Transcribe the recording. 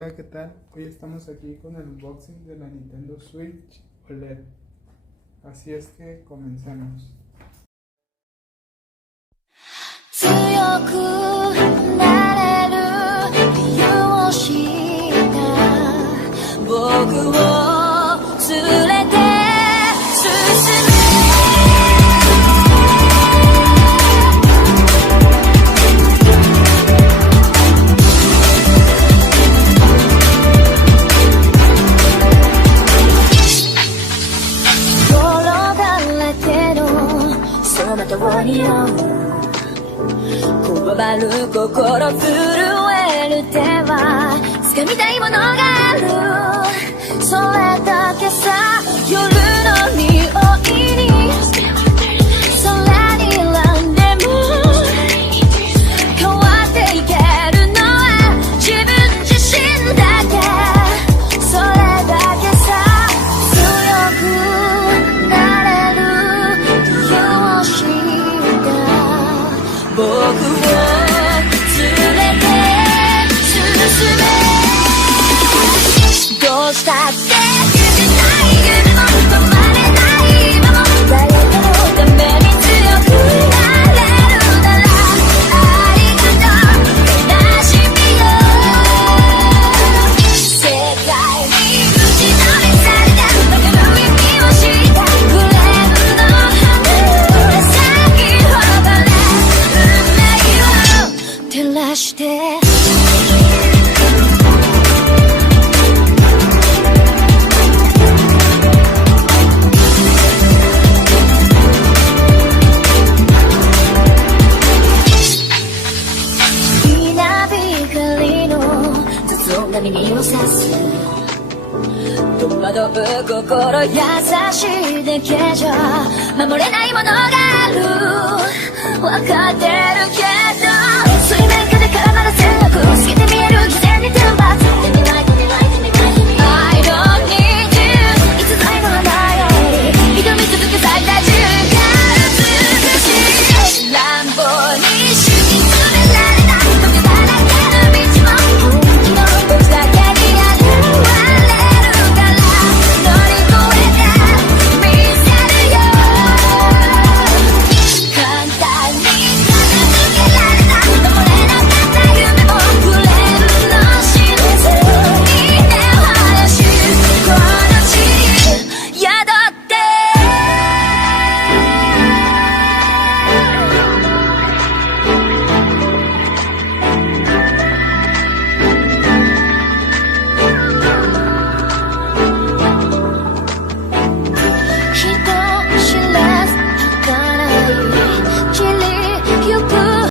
Hola, ¿qué tal? Hoy estamos aquí con el unboxing de la Nintendo Switch Oled. Así es que comencemos. 強くなれる理由を知った僕を連れて進め転がれてのそなたを匂うこわばる心震える手は掴みたいものがあるそれだけさ夜の匂いに空に選んでも変わっていけるのは自分自身だけそれだけさ強くなれる理由を知った僕をどうしたって消せない夢も止まれない今も誰かのために強くなれるならありがとう悲しみよ世界に打ちのめされたわかる意味を知ったフレームの花咲き誇れ運命を照らして耳を刺す戸惑う心優しいだけじゃ守れないものがある分かってるけど水面下で絡まる戦略透けて見える犠牲